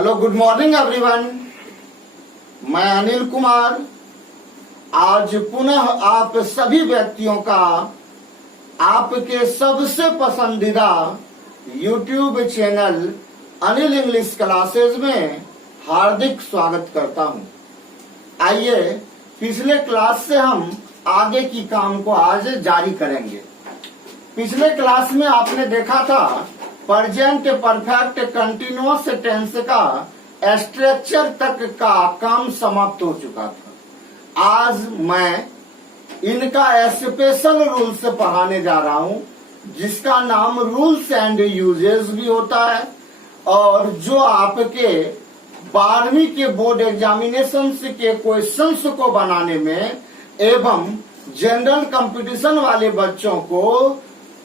Hello, good morning everyone. मैं अनिल कुमार आज पुनः आप सभी व्यक्तियों का आपके सबसे पसंदीदा YouTube channel Anil English classes में हार्दिक स्वागत करता हूं। आइए पिछले क्लास से हम आगे की काम को आज जारी करेंगे। पिछले क्लास में आपने देखा था प्रेजेंट परफेक्ट कंटिन्यूअस टेंस का स्ट्रक्चर तक का काम समाप्त हो चुका था। आज मैं इनका स्पेशल रूल्स पढ़ाने जा रहा हूं, जिसका नाम रूल्स एंड यूजेस भी होता है और जो आपके 12वीं के बोर्ड एग्जामिनेशन के क्वेश्चंस को बनाने में एवं जनरल कंपटीशन वाले बच्चों को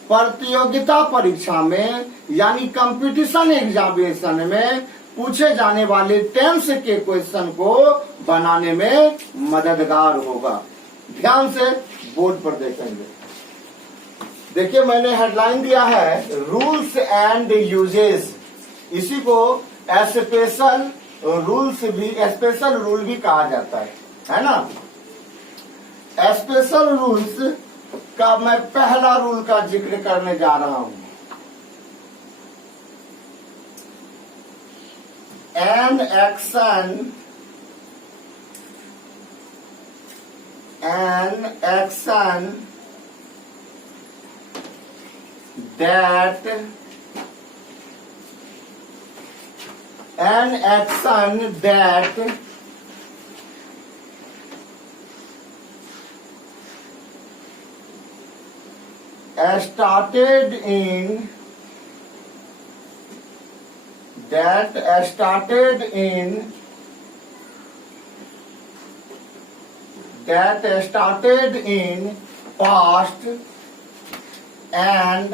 प्रतियोगिता परीक्षा में यानी कंपटीशन एग्जामिनेशन में पूछे जाने वाले टेंस के क्वेश्चन को बनाने में मददगार होगा। ध्यान से बोर्ड पर देखेंगे। देखिए, मैंने हेडलाइन दिया है रूल्स एंड यूजेस। इसी को स्पेशल स्पेशल रूल भी कहा जाता है ना। स्पेशल रूल्स का मैं पहला रूल का जिक्र करने जा रहा हूं। An action that started in past and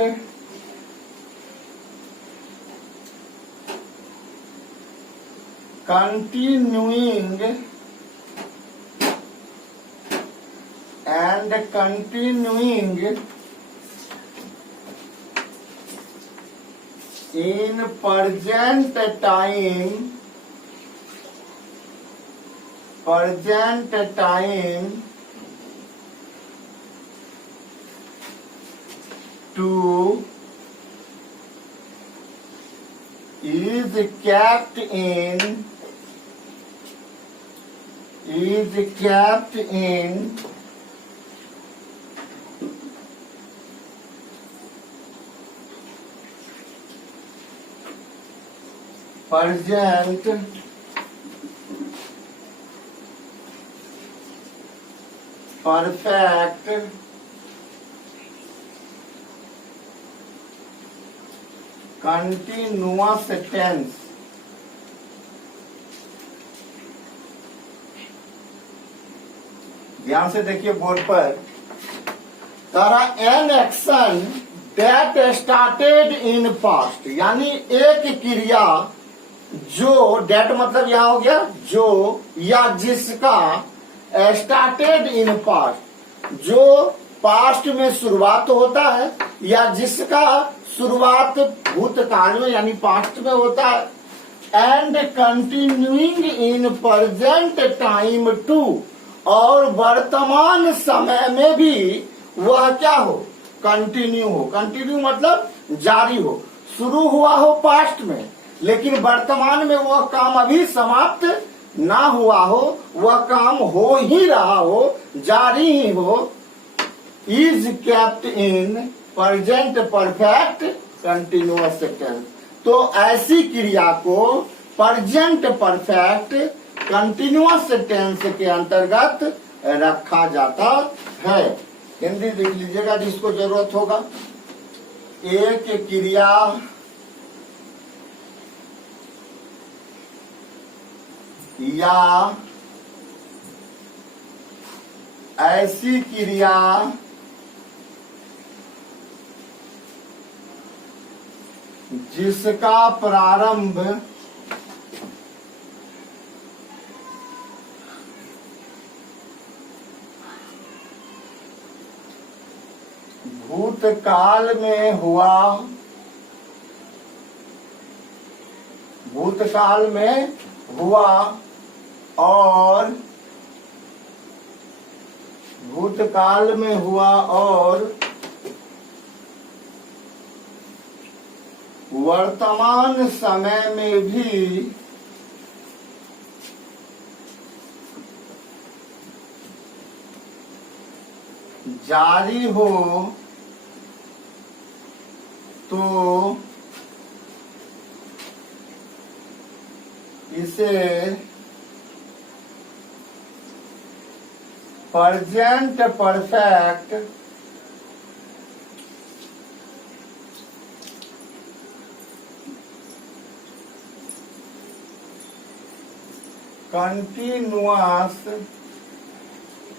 continuing in present time to is kept in present perfect continuous tense। ध्यान से देखिए बोर्ड पर। An action that started in past, यानी एक क्रिया जो डेट मतलब यहां हो गया जो या जिसका स्टार्टेड इन पास्ट, जो पास्ट में शुरुआत होता है या जिसका शुरुआत भूतकाल में यानी पास्ट में होता है, and continuing in present time too, और वर्तमान समय में भी वह क्या हो, कंटिन्यू हो। कंटिन्यू मतलब जारी हो, शुरू हुआ हो पास्ट में लेकिन वर्तमान में वह काम अभी समाप्त ना हुआ हो, वह काम हो ही रहा हो, जारी ही हो। Is kept in present perfect continuous tense. तो ऐसी क्रिया को प्रेजेंट परफेक्ट कंटिन्यूअस टेंस के अंतर्गत रखा जाता है। हिंदी देख लीजिएगा जिसको जरूरत होगा। एक क्रिया या ऐसी क्रिया जिसका प्रारंभ भूतकाल में हुआ भूतकाल में हुआ और भूतकाल में हुआ और वर्तमान समय में भी जारी हो तो इसे प्रेजेंट परफेक्ट कंटिन्यूअस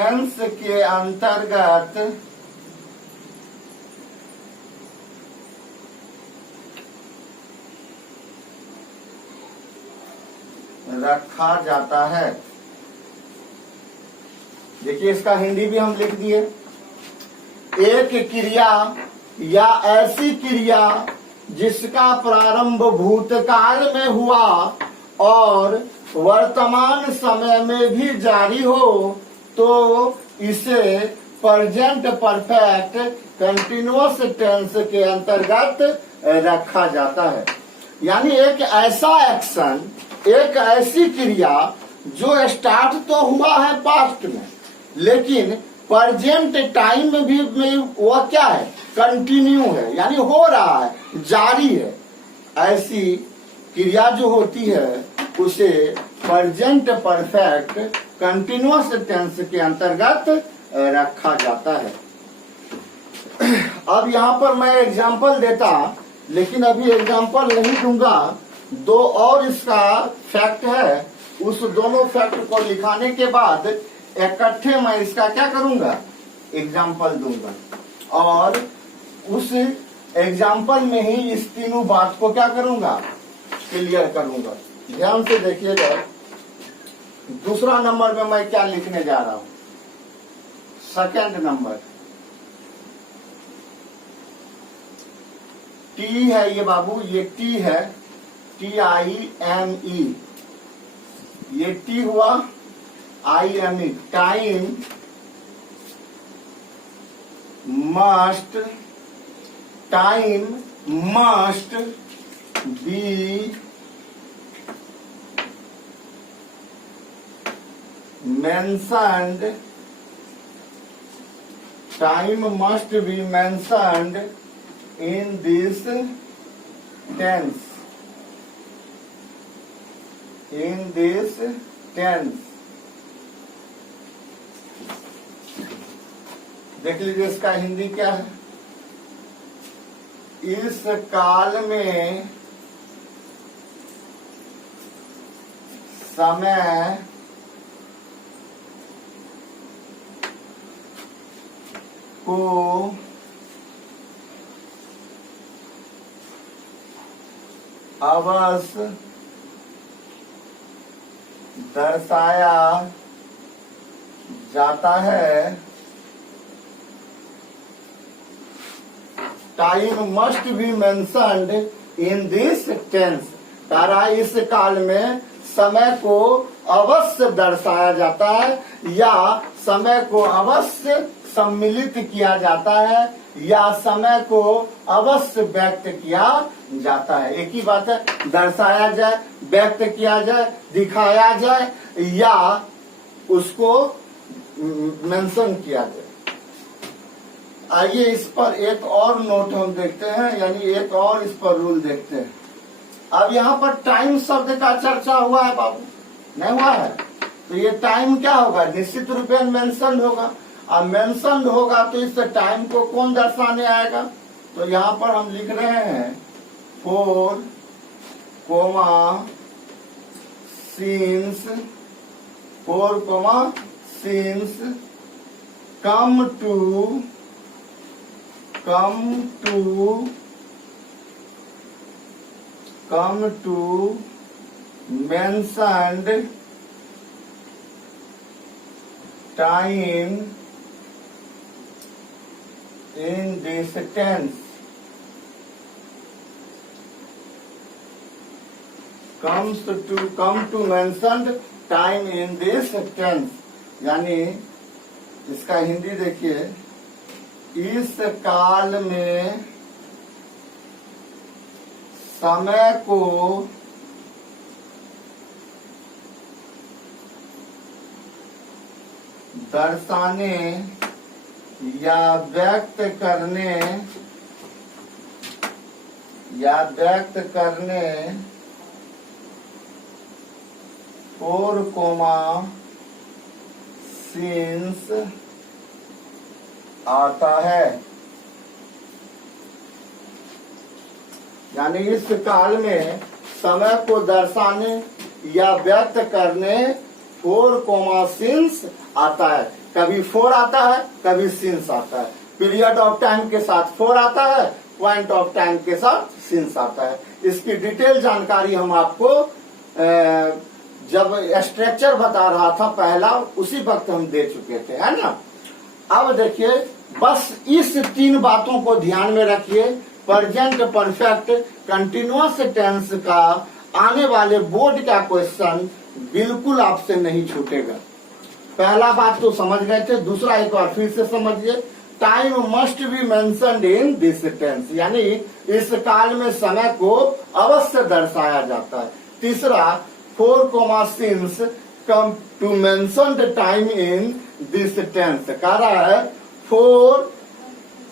टेंस के अंतर्गत रखा जाता है। देखिए इसका हिंदी भी हम लिख दिए। एक क्रिया या ऐसी क्रिया जिसका प्रारंभ भूतकाल में हुआ और वर्तमान समय में भी जारी हो तो इसे प्रेजेंट परफेक्ट कंटिन्यूअस टेंस के अंतर्गत रखा जाता है। यानी एक ऐसा एक्शन, एक ऐसी क्रिया जो स्टार्ट तो हुआ है पास्ट में, लेकिन प्रेजेंट टाइम में भी वह क्या है, कंटिन्यू है, यानी हो रहा है, जारी है। ऐसी क्रिया जो होती है उसे प्रेजेंट परफेक्ट कंटिन्यूअस टेंस के अंतर्गत रखा जाता है। अब यहाँ पर मैं एग्जाम्पल देता, लेकिन अभी एग्जाम्पल नहीं दूंगा। दो और इसका फैक्ट है, उस दोनों फैक्ट को लिखाने के बाद इकट्ठे मैं इसका क्या करूंगा, एग्जाम्पल दूंगा और उस एग्जाम्पल में ही इस तीनों बात को क्या करूंगा, क्लियर करूंगा। ध्यान से देखिएगा। दूसरा नंबर में मैं क्या लिखने जा रहा हूं, सेकंड नंबर टी है ये बाबू, ये टी है, TIME, ये टी हुआ, IME, time must B mentioned, time must be mentioned in this tense, in this tense। देख लीजिए इसका हिंदी क्या है। इस काल में समय को अवश्य दर्शाया जाता है। Time must be mentioned in this tense, तारा इस काल में समय को अवश्य दर्शाया जाता है या समय को अवश्य सम्मिलित किया जाता है या समय को अवश्य व्यक्त किया जाता है। एक ही बात है, दर्शाया जाए, व्यक्त किया जाए, दिखाया जाए या उसको मेंशन किया जाए। आइए इस पर एक और नोट हम देखते हैं, यानी एक और इस पर रूल देखते हैं। अब यहाँ पर टाइम शब्द का चर्चा हुआ है बाबू, नहीं हुआ है? तो ये टाइम क्या होगा, निश्चित रूप में मेंशन होगा। अब मेंशन होगा तो इस टाइम को कौन दर्शाने आएगा? तो यहाँ पर हम लिख रहे हैं 4, since come to mentioned time in this tense come to mentioned time in this tense, यानी इसका हिंदी देखिए, इस काल में समय को दर्शाने या व्यक्त करने और कोमा सिंस आता है। यानी इस काल में समय को दर्शाने या व्यक्त करने फोर कोमा सिंस आता है। कभी फोर आता है, कभी सिंस आता है। पीरियड ऑफ टाइम के साथ फोर आता है, पॉइंट ऑफ टाइम के साथ सिंस आता है। इसकी डिटेल जानकारी हम आपको जब स्ट्रक्चर बता रहा था पहला, उसी वक्त हम दे चुके थे, है ना। अब देखिए, बस इस 3 बातों को ध्यान में रखिए। प्रेजेंट परफेक्ट कंटिन्यूअस टेंस का आने वाले बोर्ड का क्वेश्चन बिल्कुल आपसे नहीं छूटेगा। पहला बात तो समझ गए थे, दूसरा एक बार फिर से समझिए। Time must be mentioned in this tense, यानी इस काल में समय को अवश्य दर्शाया जाता है। तीसरा, 4 comma since come to mention the time in this tense, कह रहा है 4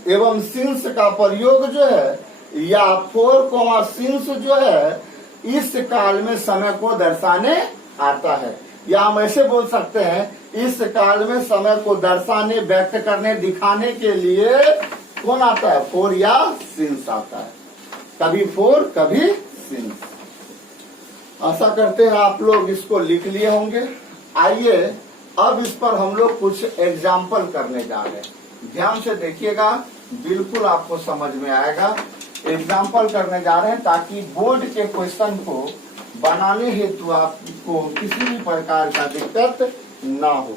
एवं सिंस का प्रयोग जो है, या 4 कोमा सिंस जो है, इस काल में समय को दर्शाने आता है। या हम ऐसे बोल सकते हैं, इस काल में समय को दर्शाने, व्यक्त करने, दिखाने के लिए कौन आता है? 4 या सिंस आता है। कभी 4 कभी सिंस। आशा करते हैं आप लोग इसको लिख लिए होंगे। आइए अब इस पर हम लोग कुछ एग्जाम्पल करने जा रहे हैं। ध्यान से देखिएगा, बिल्कुल आपको समझ में आएगा। एग्जाम्पल करने जा रहे हैं ताकि बोर्ड के क्वेश्चन को बनाने हेतु आपको किसी भी प्रकार का दिक्कत ना हो।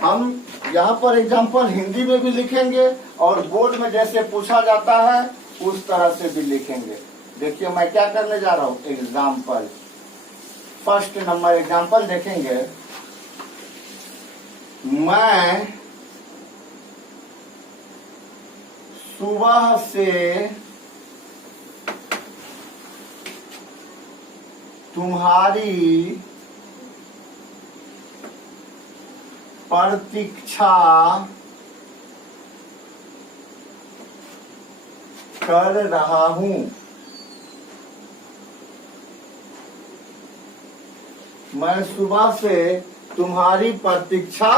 हम यहाँ पर एग्जाम्पल हिंदी में भी लिखेंगे और बोर्ड में जैसे पूछा जाता है उस तरह से भी लिखेंगे। देखिए मैं क्या करने जा रहा हूँ, एग्जाम्पल। फर्स्ट नंबर एग्जाम्पल देखेंगे। मैं सुबह से तुम्हारी प्रतीक्षा कर रहा हूं। मैं सुबह से तुम्हारी प्रतीक्षा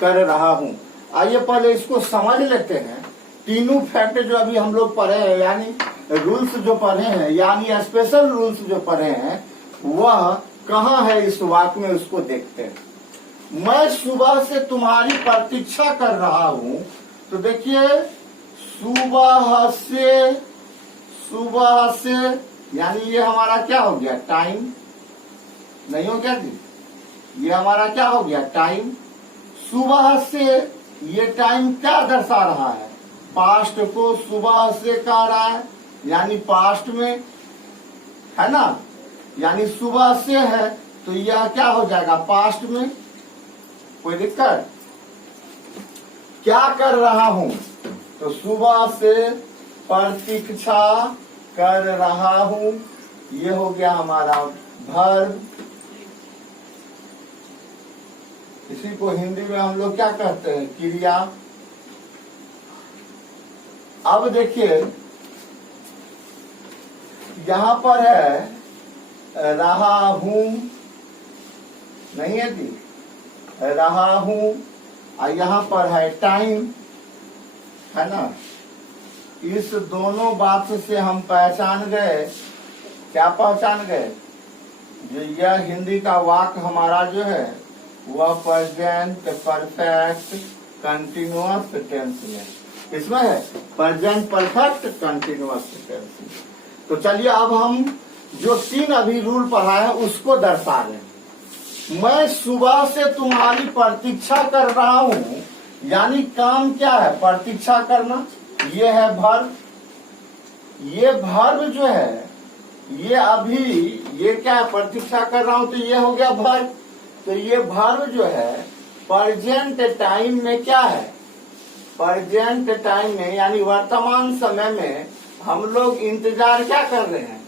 कर रहा हूं। आइए पहले इसको समझ लेते हैं। तीनों फैक्ट जो अभी हम लोग पढ़े हैं, यानी रूल्स जो पढ़े हैं, यानी स्पेशल रूल्स जो पढ़े हैं, वह कहाँ है इस वाक्य में, उसको देखते हैं। मैं सुबह से तुम्हारी प्रतीक्षा कर रहा हूं। तो देखिए, सुबह से यानी ये हमारा क्या हो गया, टाइम। नहीं हो क्या जी? ये हमारा क्या हो गया, टाइम। सुबह से ये टाइम क्या दर्शा रहा है, पास्ट को सुबह से कह रहा है, यानी पास्ट में, है ना। यानी सुबह से है तो यह क्या हो जाएगा, पास्ट में। कोई दिक्कत? क्या कर रहा हूं, तो सुबह से प्रतीक्षा कर रहा हूं, ये हो गया हमारा वर्ब। इसी को हिंदी में हम लोग क्या कहते हैं, क्रिया। अब देखिए यहां पर है रहा हूं, नहीं है जी, रहा हूं। और यहां पर है टाइम, है ना। इस दोनों बात से हम पहचान गए, क्या पहचान गए, जो यह हिंदी का वाक्य हमारा जो है वह प्रेजेंट परफेक्ट कंटिन्यूअस टेंस में, इसमें है प्रेजेंट परफेक्ट कंटिन्यूअस टेंस में। तो चलिए अब हम जो 3 अभी रूल पढ़ा है उसको दर्शा रहे हैं। मैं सुबह से तुम्हारी प्रतीक्षा कर रहा हूं, यानी काम क्या है, प्रतीक्षा करना। ये है वर्ब। ये वर्ब जो है ये अभी ये क्या है, प्रतीक्षा कर रहा हूं तो ये हो गया वर्ब। तो ये वर्ब जो है प्रेजेंट टाइम में क्या है, प्रेजेंट टाइम में यानी वर्तमान समय में हम लोग इंतजार क्या कर रहे हैं,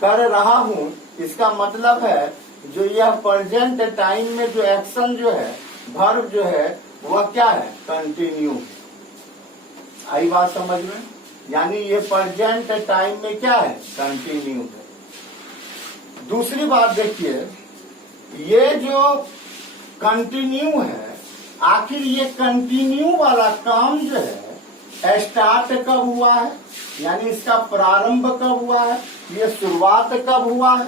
कर रहा हूं। इसका मतलब है जो यह प्रेजेंट टाइम में जो एक्शन जो है, वर्ब जो है वह क्या है, कंटिन्यू। आई बात समझ में, यानी ये प्रेजेंट टाइम में क्या है, कंटिन्यू है। दूसरी बात देखिए, ये जो कंटिन्यू है, आखिर ये कंटिन्यू वाला काम जो है स्टार्ट कब हुआ है, यानी इसका प्रारंभ कब हुआ है, ये शुरुआत कब हुआ है।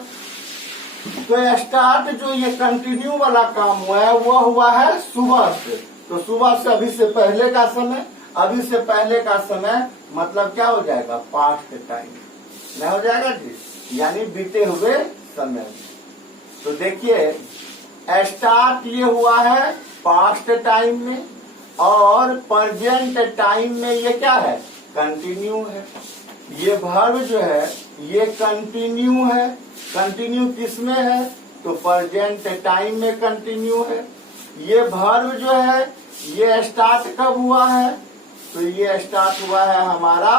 तो स्टार्ट जो ये कंटिन्यू वाला काम हुआ है वो हुआ है सुबह से। तो सुबह से अभी से पहले का समय, अभी से पहले का समय मतलब क्या हो जाएगा, पास्ट टाइम नहीं हो जाएगा जी, यानी बीते हुए समय। तो देखिए स्टार्ट ये हुआ है पास्ट टाइम में और प्रेजेंट टाइम में ये क्या है, कंटिन्यू है। ये वर्ब जो है ये कंटिन्यू है। कंटिन्यू किस में है, तो प्रेजेंट टाइम में कंटिन्यू है। ये वर्ब जो है ये स्टार्ट कब हुआ है, तो ये स्टार्ट हुआ है हमारा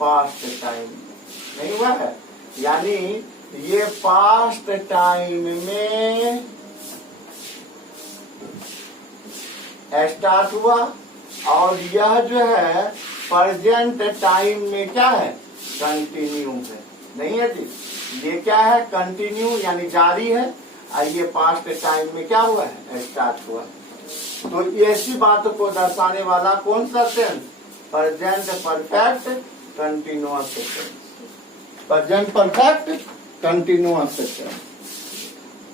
पास्ट टाइम नहीं हुआ है, यानी ये पास्ट टाइम में स्टार्ट हुआ और यह जो है प्रेजेंट टाइम में क्या है, कंटिन्यू है नहीं है जी। ये क्या है, कंटिन्यू यानी जारी है और ये पास्ट टाइम में क्या हुआ है, स्टार्ट हुआ। तो ऐसी बात को दर्शाने वाला कौन सा tense, present perfect continuous tense, present perfect continuous tense.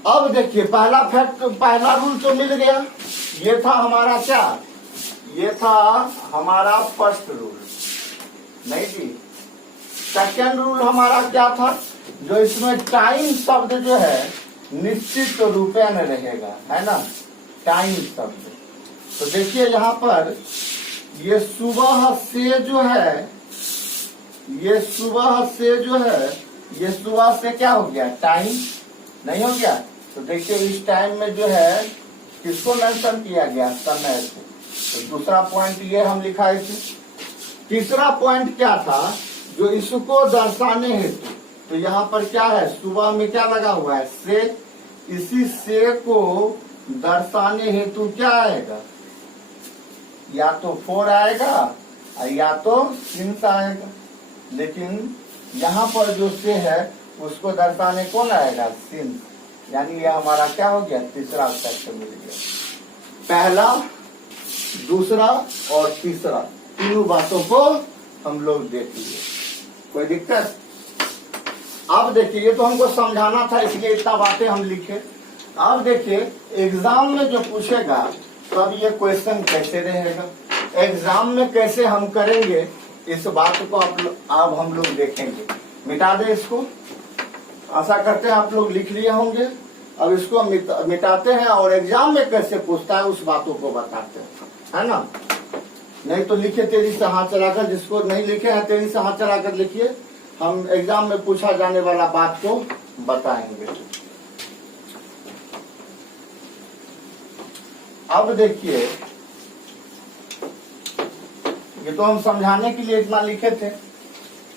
अब देखिए पहला रूल तो मिल गया। ये था हमारा क्या, ये था हमारा फर्स्ट रूल नहीं जी। सेकेंड रूल हमारा क्या था, जो इसमें टाइम शब्द जो है निश्चित रूपेण रहेगा, है ना, टाइम शब्द। तो देखिए यहाँ पर ये सुबह से जो है, ये सुबह से जो है, ये सुबह से क्या हो गया, टाइम नहीं हो गया। तो देखिए इस टाइम में जो है किसको मेंशन किया गया, समय को। तो दूसरा पॉइंट ये हम लिखाए थे। तीसरा पॉइंट क्या था, जो इसको दर्शाने हेतु, तो यहाँ पर क्या है, सुबह में क्या लगा हुआ है, से। इसी से को दर्शाने हेतु क्या आएगा, या तो फोर आएगा या तो सिंस आएगा। लेकिन यहाँ पर जो से है उसको दर्शाने कौन आएगा, सिंस। यानी ये हमारा क्या हो गया, तीसरा फैक्ट मिल गया। पहला, दूसरा और तीसरा तीनों बातों को हम लोग देख लिए, कोई दिक्कत। अब देखिए ये तो हमको समझाना था इसलिए इतना बातें हम लिखे। अब देखिए एग्जाम में जो पूछेगा तब ये क्वेश्चन कैसे रहेगा, एग्जाम में कैसे हम करेंगे, इस बात को अब हम लोग देखेंगे। मिटा दे इसको, आशा करते हैं आप लोग लिख लिए होंगे। अब इसको मिटाते हैं और एग्जाम में कैसे पूछता है उस बातों को बताते हैं, है ना। नहीं तो लिखे तेजी से हाथ चलाकर, जिसको नहीं लिखे हैं तेजी से हाथ चलाकर लिखिए, हम एग्जाम में पूछा जाने वाला बात को बताएंगे। अब देखिए ये तो हम समझाने के लिए इतना लिखे थे।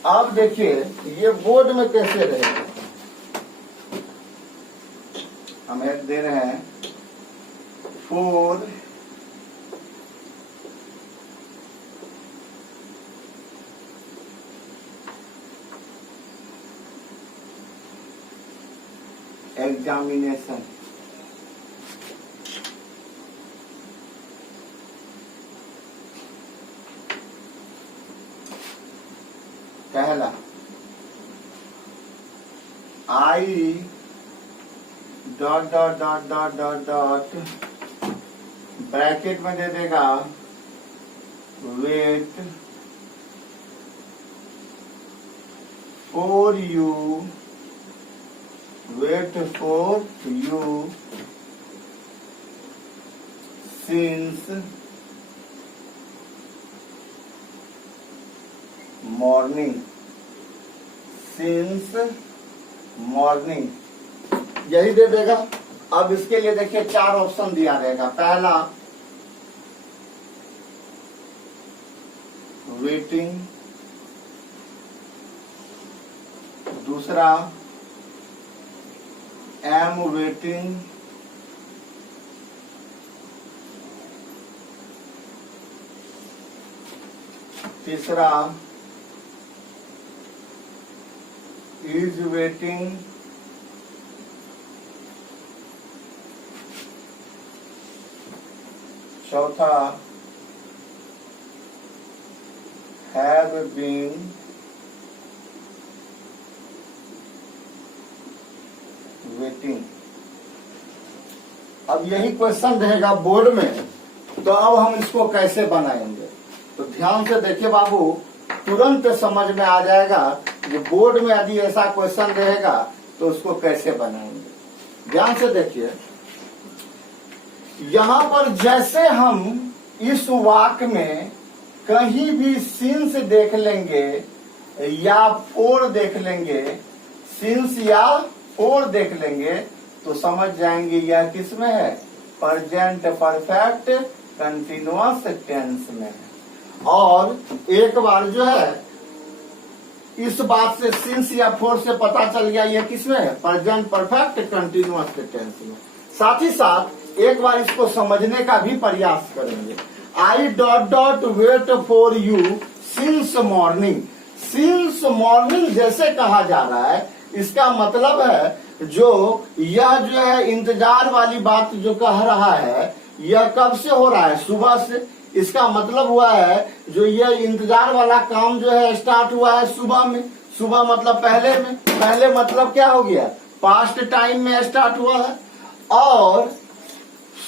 अब देखिए ये बोर्ड में कैसे रहेगा, हम एक दे रहे हैं 4 एग्जामिनेशन। पहला I dot dot dot dot dot dot bracket में दे देगा wait for you, wait for you since morning, since morning, यही दे देगा। अब इसके लिए देखिए 4 ऑप्शन दिया रहेगा। पहला वेटिंग, दूसरा एम वेटिंग, तीसरा इज वेटिंग, चौथा हैव बीन वेटिंग। अब यही क्वेश्चन रहेगा बोर्ड में, तो अब हम इसको कैसे बनाएंगे? तो ध्यान से देखिए बाबू, तुरंत समझ में आ जाएगा कि बोर्ड में यदि ऐसा क्वेश्चन रहेगा तो उसको कैसे बनाएंगे। ध्यान से देखिए, यहां पर जैसे हम इस वाक्य में कहीं भी सिंस देख लेंगे या फोर देख लेंगे, सिंस या फोर देख लेंगे, तो समझ जाएंगे यह किस में है? प्रेजेंट परफेक्ट कंटिन्यूअस टेंस में है। और एक बार जो है इस बात से सिंस या फोर से पता चल गया ये किसमें है? प्रेजेंट परफेक्ट कंटिन्यूअस टेंस में। साथ ही साथ एक बार इसको समझने का भी प्रयास करेंगे। I dot dot wait for you since morning. Since morning जैसे कहा जा रहा है, इसका मतलब है जो यह जो है इंतजार वाली बात जो कह रहा है, यह कब से हो रहा है? सुबह से। इसका मतलब हुआ है जो यह इंतजार वाला काम जो है स्टार्ट हुआ है सुबह में। सुबह मतलब पहले में, पहले मतलब क्या हो गया? पास्ट टाइम में स्टार्ट हुआ है। और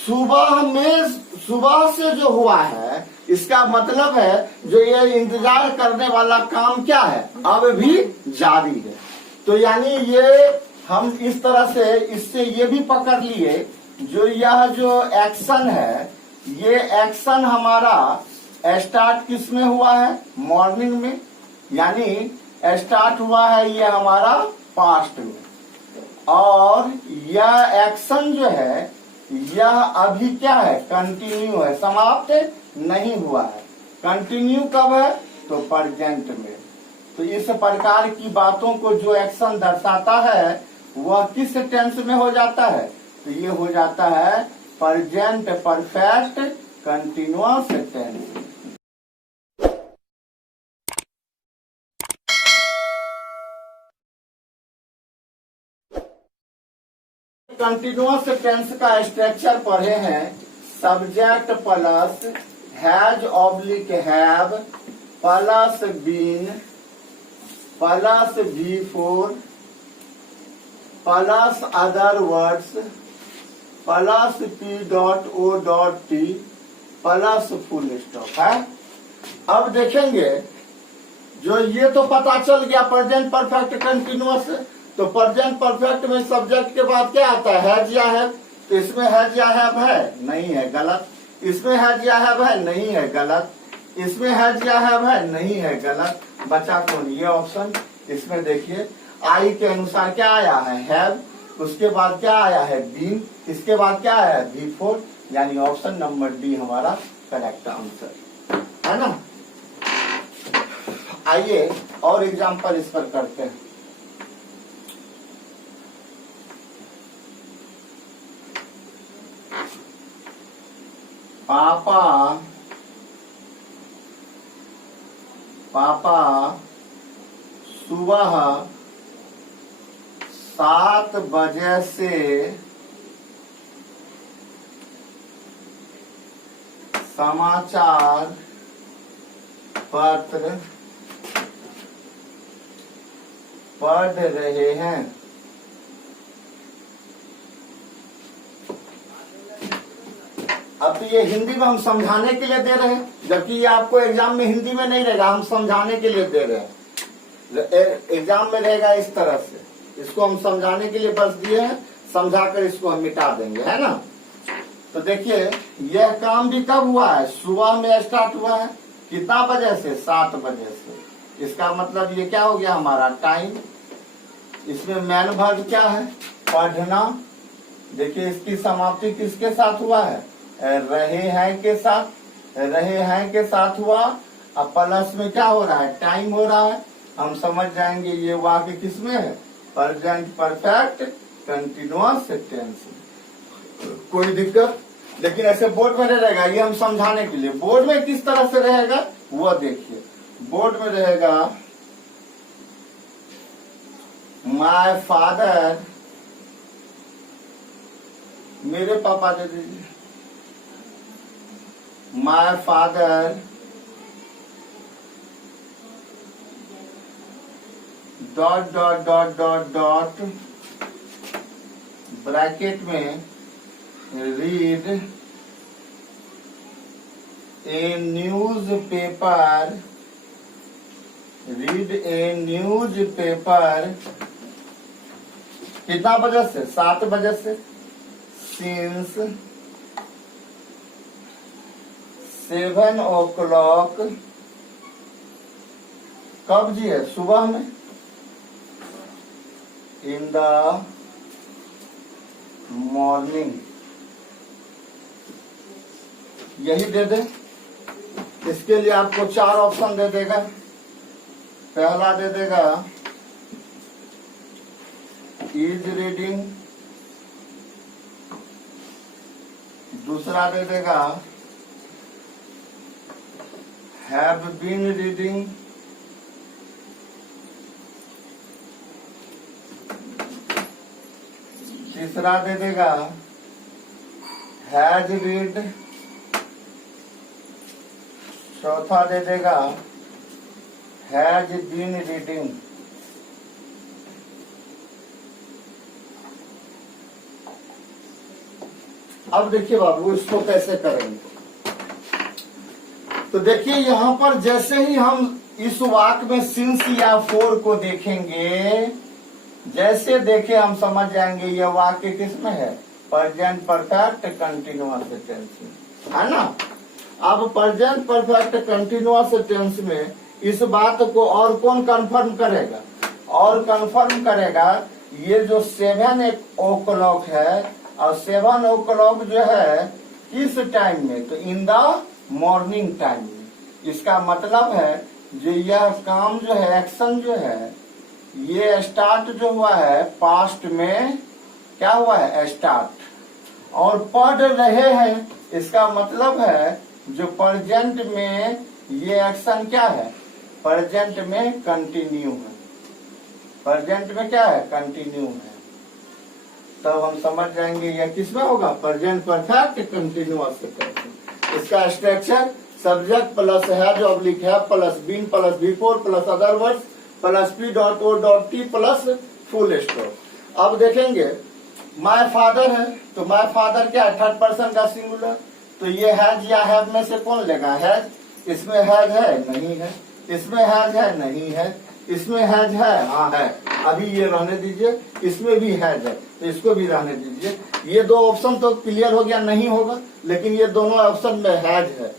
सुबह में, सुबह से जो हुआ है, इसका मतलब है जो ये इंतजार करने वाला काम क्या है? अब भी जारी है। तो यानी ये हम इस तरह से इससे ये भी पकड़ लिए जो यह जो एक्शन है, ये एक्शन हमारा स्टार्ट किस में हुआ है? मॉर्निंग में। यानी स्टार्ट हुआ है ये हमारा पास्ट में। और यह एक्शन जो है यह अभी क्या है? कंटिन्यू है, समाप्त नहीं हुआ है। कंटिन्यू कब है? तो प्रेजेंट में। तो इस प्रकार की बातों को जो एक्शन दर्शाता है वह किस टेंस में हो जाता है? तो ये हो जाता है present perfect continuous tense. Continuous tense का स्ट्रक्चर पढ़े हैं। Subject plus has oblique have plus been plus before plus other words plus P dot O dot T plus full stop है। अब देखेंगे जो ये तो पता चल गया प्रेजेंट परफेक्ट कंटिन्यूअस। तो प्रेजेंट परफेक्ट में सब्जेक्ट के बाद क्या आता है? हैज या हैव। तो इसमें हैज या हैव है? नहीं है, गलत। इसमें हैज या हैव है? नहीं है, गलत। इसमें हैज या हैव है? नहीं है, गलत। बचा कौन? ये ऑप्शन। इसमें देखिए आई के अनुसार क्या आया है? हैव। उसके बाद क्या आया है? बीन। इसके बाद क्या आया है? बिफोर। यानी ऑप्शन नंबर डी हमारा करेक्ट आंसर है ना। आइए और एग्जांपल इस पर करते हैं। पापा सुबह 7 बजे से समाचार पत्र पढ़ रहे हैं। अब तो ये हिंदी में हम समझाने के लिए दे रहे हैं, जबकि ये आपको एग्जाम में हिंदी में नहीं रहेगा, हम समझाने के लिए दे रहे हैं। एग्जाम में रहेगा इस तरह से। इसको हम समझाने के लिए बस दिए हैं, समझाकर इसको हम मिटा देंगे, है ना। तो देखिए यह काम भी कब हुआ है, सुबह में स्टार्ट हुआ है। कितना बजे से, 7 बजे से। इसका मतलब ये क्या हो गया हमारा टाइम। इसमें मैन वर्ब क्या है, पढ़ना। देखिए इसकी समाप्ति किसके साथ हुआ है, रहे हैं के साथ, रहे हैं के साथ हुआ। अब प्लस में क्या हो रहा है, टाइम हो रहा है। हम समझ जाएंगे ये वाक्य किसमें है, प्रेजेंट परफेक्ट कंटिन्यूअस टेंस। कोई दिक्कत, लेकिन ऐसे बोर्ड में रहेगा, ये हम समझाने के लिए। बोर्ड में किस तरह से रहेगा वो देखिए। बोर्ड में रहेगा माय फादर, मेरे पापा दे दीजिए, my father dot dot dot dot dot bracket में read a newspaper, read a newspaper. कितना बजे से, 7 बजे से। सिंस 7 o'clock, कब जी है, सुबह में। इन द मॉर्निंग, यही दे दे। इसके लिए आपको 4 ऑप्शन दे देगा। पहला दे देगा इज रीडिंग, दूसरा दे देगा हैव बीन रीडिंग, तीसरा दे देगा हैज रीड, चौथा दे देगा हैज बीन रीडिंग। अब देखिए बाबू इसको कैसे करेंगे। तो देखिए यहां पर जैसे ही हम इस वाक्य में सिंस या फोर को देखेंगे, जैसे देखे हम समझ जाएंगे यह वाक्य किसमें है, प्रेजेंट परफेक्ट कंटिन्यूअस टेंस में, है ना। अब प्रेजेंट परफेक्ट कंटिन्यूअस टेंस में इस बात को और कौन कंफर्म करेगा, और कंफर्म करेगा ये जो 7 o'clock है, और 7 o'clock जो है किस टाइम में, तो इन द मॉर्निंग टाइम में। इसका मतलब है जो यह काम जो है, एक्शन जो है, ये स्टार्ट जो हुआ है पास्ट में, क्या हुआ है, स्टार्ट, और पढ़ रहे हैं। इसका मतलब है जो प्रेजेंट में ये एक्शन क्या है, प्रेजेंट में कंटिन्यू है, प्रेजेंट में क्या है, कंटिन्यू है। तब हम समझ जाएंगे यह किसमें होगा, प्रेजेंट परफेक्ट कंटिन्यूअस टेंस। इसका structure subject plus has oblique have plus been plus before plus other words plus P dot O dot T plus full stop. अब देखेंगे माय फादर है, तो माय फादर क्या है, थर्ड पर्सन का singular. तो ये हैज या हैव में से कौन लेगा, हैज। इसमें हैज है, नहीं है। इसमें हैज है, नहीं है। इसमें हैज है, हाँ है। अभी ये रहने दीजिए, इसमें भी हैज है तो इसको भी रहने दीजिए। ये 2 ऑप्शन तो क्लियर हो गया, नहीं होगा, लेकिन ये दोनों ऑप्शन में हैज है।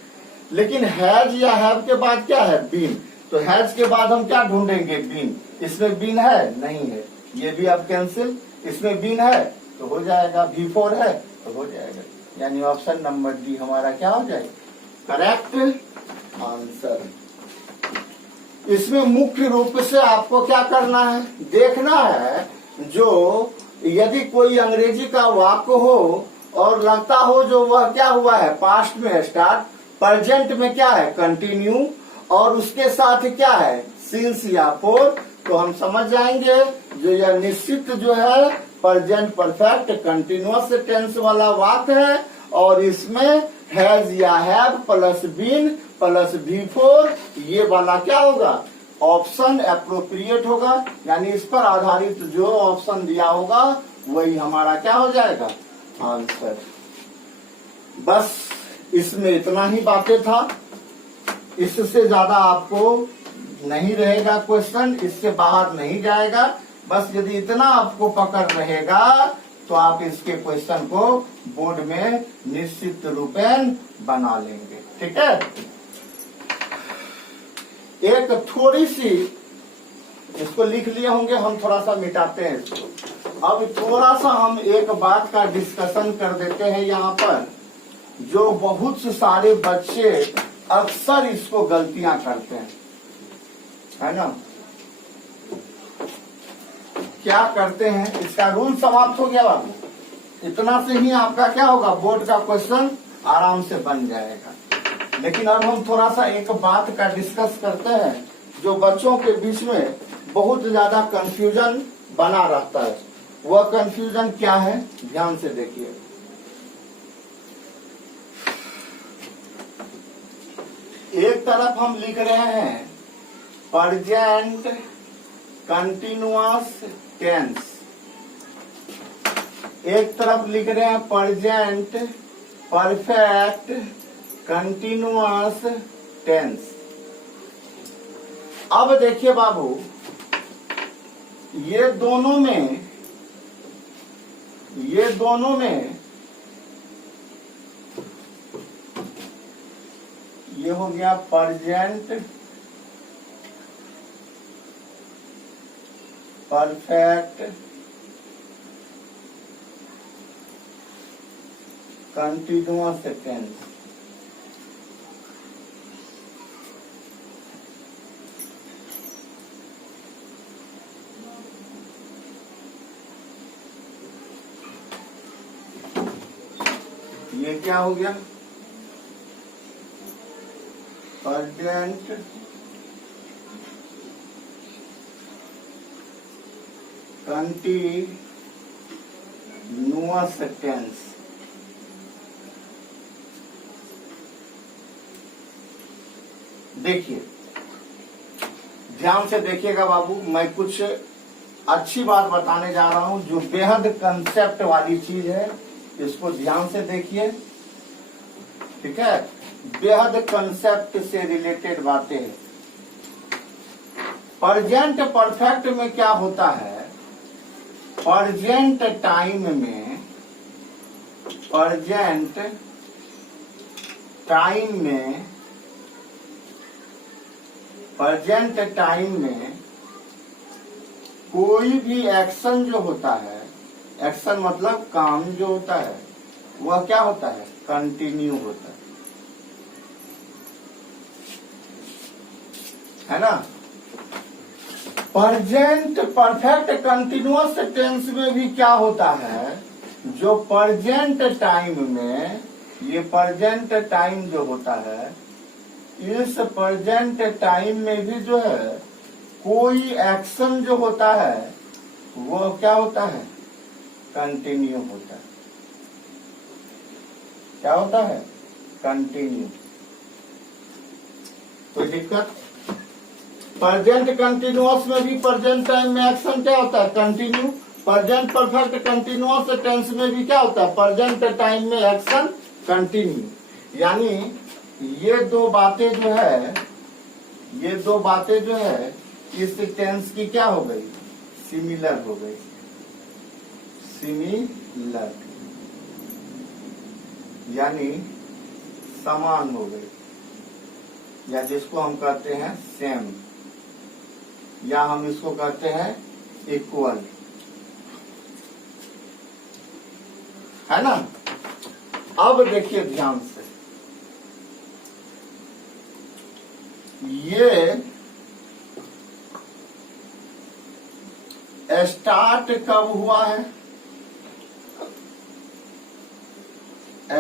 लेकिन हैज या हैव के बाद क्या है, बीन। तो हैज के बाद हम क्या ढूंढेंगे, बीन। इसमें बीन है, नहीं है, ये भी अब कैंसिल। इसमें बीन है तो हो जाएगा, बिफोर है तो हो जाएगा, यानी ऑप्शन नंबर डी हमारा क्या हो जाएगा, करेक्ट आंसर। इसमें मुख्य रूप से आपको क्या करना है, देखना है जो यदि कोई अंग्रेजी का वाक्य हो और लगता हो जो वह क्या हुआ है, पास्ट में स्टार्ट, प्रेजेंट में क्या है, कंटिन्यू, और उसके साथ क्या है, सिंस या फोर, तो हम समझ जाएंगे जो यह निश्चित जो है प्रेजेंट परफेक्ट कंटिन्यूअस टेंस वाला वाक्य है। और इसमें हैज या have plus been plus before, ये वाला क्या होगा, ऑप्शन एप्रोप्रिएट होगा, यानी इस पर आधारित जो ऑप्शन दिया होगा वही हमारा क्या हो जाएगा, आंसर। बस इसमें इतना ही बातें था, इससे ज्यादा आपको नहीं रहेगा क्वेश्चन, इससे बाहर नहीं जाएगा। बस यदि इतना आपको पकड़ रहेगा तो आप इसके क्वेश्चन को बोर्ड में निश्चित रूपेण बना लेंगे। ठीक है, एक थोड़ी सी इसको लिख लिए होंगे, हम थोड़ा सा मिटाते हैं इसको। अब थोड़ा सा हम एक बात का डिस्कशन कर देते हैं यहाँ पर, जो बहुत से सारे बच्चे अक्सर इसको गलतियां करते हैं, है ना। क्या करते हैं, इसका रूल समाप्त हो गया बाबू। इतना से ही आपका क्या होगा, बोर्ड का क्वेश्चन आराम से बन जाएगा। लेकिन अब हम थोड़ा सा एक बात का डिस्कस करते हैं, जो बच्चों के बीच में बहुत ज्यादा कंफ्यूजन बना रहता है। वह कंफ्यूजन क्या है, ध्यान से देखिए। एक तरफ हम लिख रहे हैं प्रेजेंट कंटिन्यूअस टेंस, एक तरफ लिख रहे हैं प्रेजेंट परफेक्ट कंटिन्यूअस टेंस। अब देखिए बाबू, ये दोनों में ये हो गया प्रेजेंट परफेक्ट कंटिन्यूअस टेंस। ये क्या हो गया, प्रेजेंट कंटिन्यूअस टेंस। देखिए, ध्यान से देखिएगा बाबू, मैं कुछ अच्छी बात बताने जा रहा हूं जो बेहद कंसेप्ट वाली चीज है। इसको ध्यान से देखिए, ठीक है। बेहद कंसेप्ट से रिलेटेड बातें हैं। प्रेजेंट परफेक्ट में क्या होता है, प्रेजेंट टाइम में कोई भी एक्शन जो होता है, एक्शन मतलब काम जो होता है, वह क्या होता है, कंटिन्यू होता है ना। प्रेजेंट परफेक्ट कंटिन्यूअस टेंस में भी क्या होता है, जो प्रेजेंट टाइम में, ये प्रेजेंट टाइम जो होता है, इस प्रेजेंट टाइम में भी जो है कोई एक्शन जो होता है वो क्या होता है, कंटिन्यू होता है। क्या होता है, कंटिन्यू। कोई दिक्कत, प्रेजेंट कंटिन्यूअस में भी प्रेजेंट टाइम में एक्शन क्या होता है, continue. Present perfect continuous tense में भी क्या होता है, प्रेजेंट टाइम में एक्शन कंटिन्यू। यानी ये दो बातें जो है इस टेंस की क्या हो गई, सिमिलर हो गई, सिमिलर यानी समान हो गई, या जिसको हम कहते हैं सेम, या हम इसको कहते हैं इक्वल, है ना। अब देखिए ध्यान से, ये स्टार्ट कब हुआ है,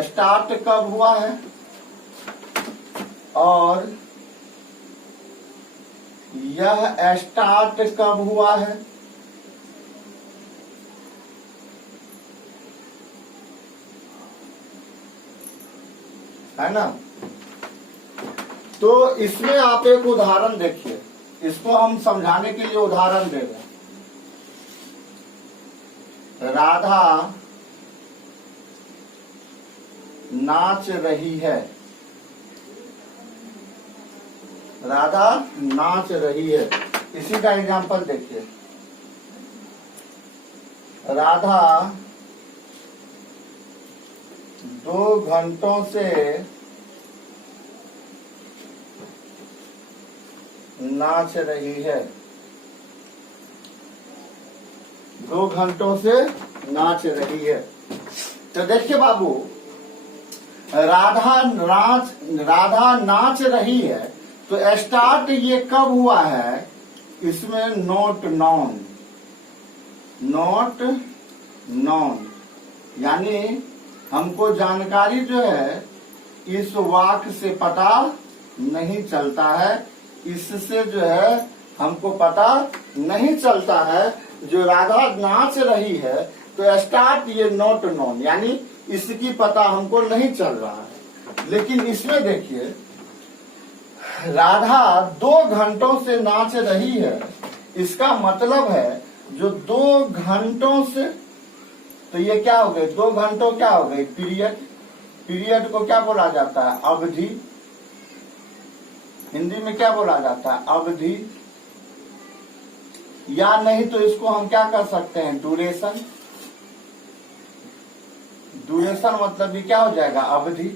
स्टार्ट कब हुआ है, और यह स्टार्ट कब हुआ है ना। तो इसमें आप एक उदाहरण देखिए, इसको हम समझाने के लिए उदाहरण दे रहे हैं। राधा नाच रही है, राधा नाच रही है, इसी का एग्जांपल देखिए। राधा 2 घंटों से नाच रही है। 2 घंटों से नाच रही है। तो देखिए बाबू, राधा नाच रही है, तो स्टार्ट ये कब हुआ है? इसमें नॉट नाउन, यानी हमको जानकारी जो है इस वाक्य से पता नहीं चलता है, इससे जो है हमको पता नहीं चलता है। जो राधा नाच रही है तो स्टार्ट ये नॉट नॉन, यानी इसकी पता हमको नहीं चल रहा है। लेकिन इसमें देखिए, राधा 2 घंटों से नाच रही है, इसका मतलब है जो 2 घंटों से, तो ये क्या हो गए? 2 घंटों क्या हो गए? पीरियड को क्या बोला जाता है? अवधि। हिंदी में क्या बोला जाता है? अवधि। या नहीं तो इसको हम क्या कर सकते हैं? ड्यूरेशन मतलब भी क्या हो जाएगा? अवधि।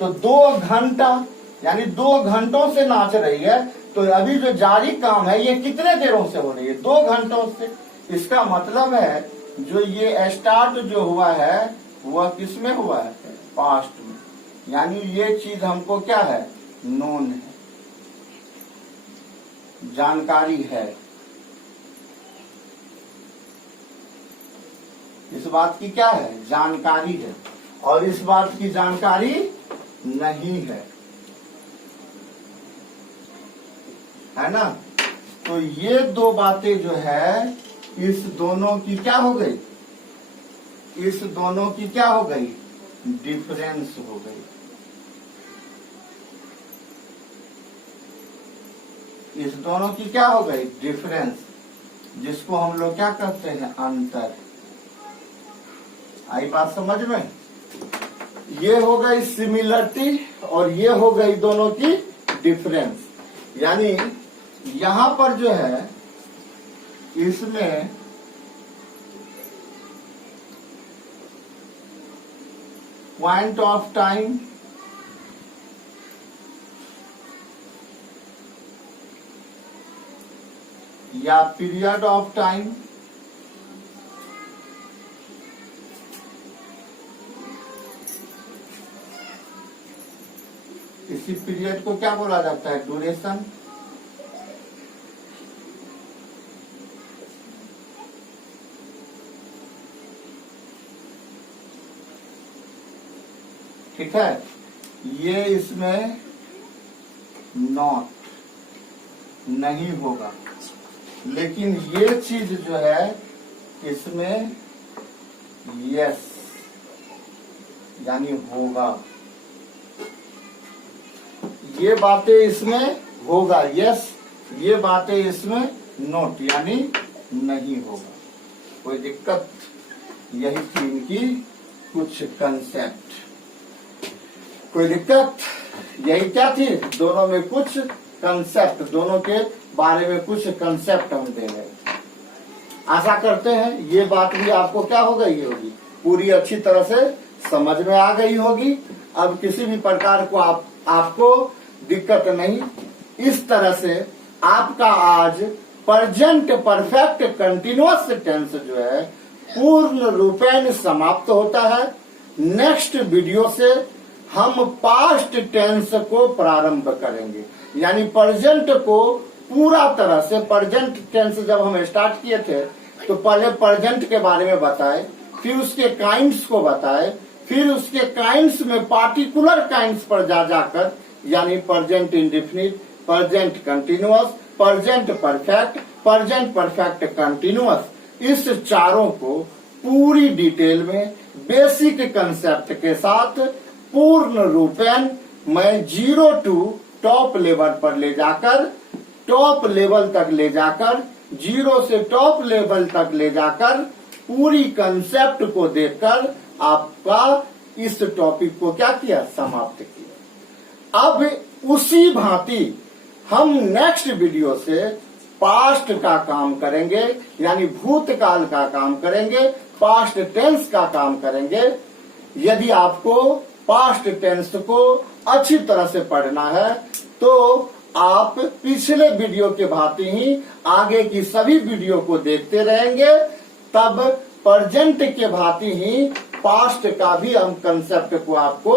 तो 2 घंटा यानी 2 घंटों से नाच रही है, तो अभी जो जारी काम है ये कितने देरों से हो रही है? 2 घंटों से। इसका मतलब है जो ये स्टार्ट जो हुआ है वह किस में हुआ है? पास्ट में। यानी ये चीज हमको क्या है? नोन है, जानकारी है। इस बात की क्या है? जानकारी है। और इस बात की जानकारी नहीं है ना? तो ये 2 बातें जो है इस दोनों की क्या हो गई? इस दोनों की क्या हो गई? डिफरेंस हो गई। इस दोनों की क्या हो गई? डिफरेंस, जिसको हम लोग क्या कहते हैं? अंतर। आई बात समझ में? ये हो गई सिमिलरिटी और ये हो गई दोनों की डिफरेंस। यानी यहां पर जो है इसमें पॉइंट ऑफ टाइम या पीरियड ऑफ टाइम इसी पीरियड को क्या बोला जाता है? ड्यूरेशन। ठीक है, ये इसमें नॉट नहीं होगा, लेकिन ये चीज जो है इसमें यस यानी होगा। ये बातें इसमें होगा यस, ये बातें इसमें नोट यानी नहीं होगा। कोई दिक्कत? यही थी इनकी कुछ कंसेप्ट। कोई दिक्कत? यही क्या थी? दोनों में कुछ कंसेप्ट, दोनों के बारे में कुछ कंसेप्ट हम दे रहे। आशा करते हैं ये बात भी आपको क्या हो गई होगी? पूरी अच्छी तरह से समझ में आ गई होगी। अब किसी भी प्रकार को आपको दिक्कत नहीं। इस तरह से आपका आज प्रेजेंट परफेक्ट कंटिन्यूअस टेंस जो है पूर्ण रूपेण समाप्त होता है। नेक्स्ट वीडियो से हम पास्ट टेंस को प्रारंभ करेंगे, यानी प्रेजेंट को पूरा तरह से। प्रेजेंट टेंस जब हम स्टार्ट किए थे तो पहले प्रेजेंट के बारे में बताए, फिर उसके काइंड्स को बताए, फिर उसके काइंड्स में पार्टिकुलर काइंड्स पर जाकर, यानी present indefinite, present continuous, present perfect, present perfect continuous, इस चारों को पूरी डिटेल में बेसिक कंसेप्ट के साथ पूर्ण रूपेण मैं 0 to टॉप लेवल पर ले जाकर, टॉप लेवल तक ले जाकर, 0 से टॉप लेवल तक ले जाकर पूरी कंसेप्ट को देखकर आपका इस टॉपिक को क्या किया? समाप्त किया। अब उसी भांति हम नेक्स्ट वीडियो से पास्ट का काम करेंगे, यानी भूतकाल का काम करेंगे, पास्ट टेंस का काम करेंगे। यदि आपको पास्ट टेंस को अच्छी तरह से पढ़ना है तो आप पिछले वीडियो के भांति ही आगे की सभी वीडियो को देखते रहेंगे, तब प्रेजेंट के भांति ही पास्ट का भी हम कंसेप्ट को आपको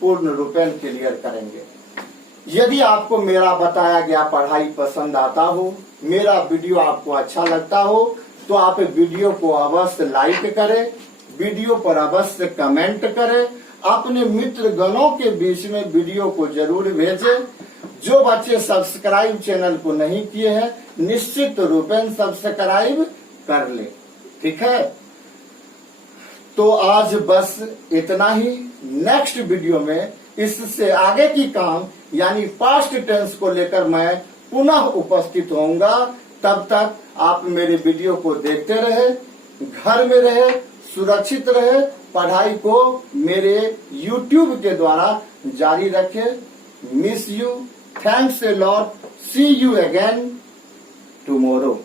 पूर्ण रूपेण क्लियर करेंगे। यदि आपको मेरा बताया गया पढ़ाई पसंद आता हो, मेरा वीडियो आपको अच्छा लगता हो, तो आप वीडियो को अवश्य लाइक करें, वीडियो पर अवश्य कमेंट करें, अपने मित्र गणों के बीच में वीडियो को जरूर भेजें। जो बच्चे सब्सक्राइब चैनल को नहीं किए हैं, निश्चित रूपेण सब्सक्राइब कर ले, ठीक है। तो आज बस इतना ही। नेक्स्ट वीडियो में इससे आगे की काम यानी पास्ट टेंस को लेकर मैं पुनः उपस्थित होऊंगा। तब तक आप मेरे वीडियो को देखते रहे, घर में रहे, सुरक्षित रहे, पढ़ाई को मेरे YouTube के द्वारा जारी रखे। Miss you, thanks a lot, see you again tomorrow.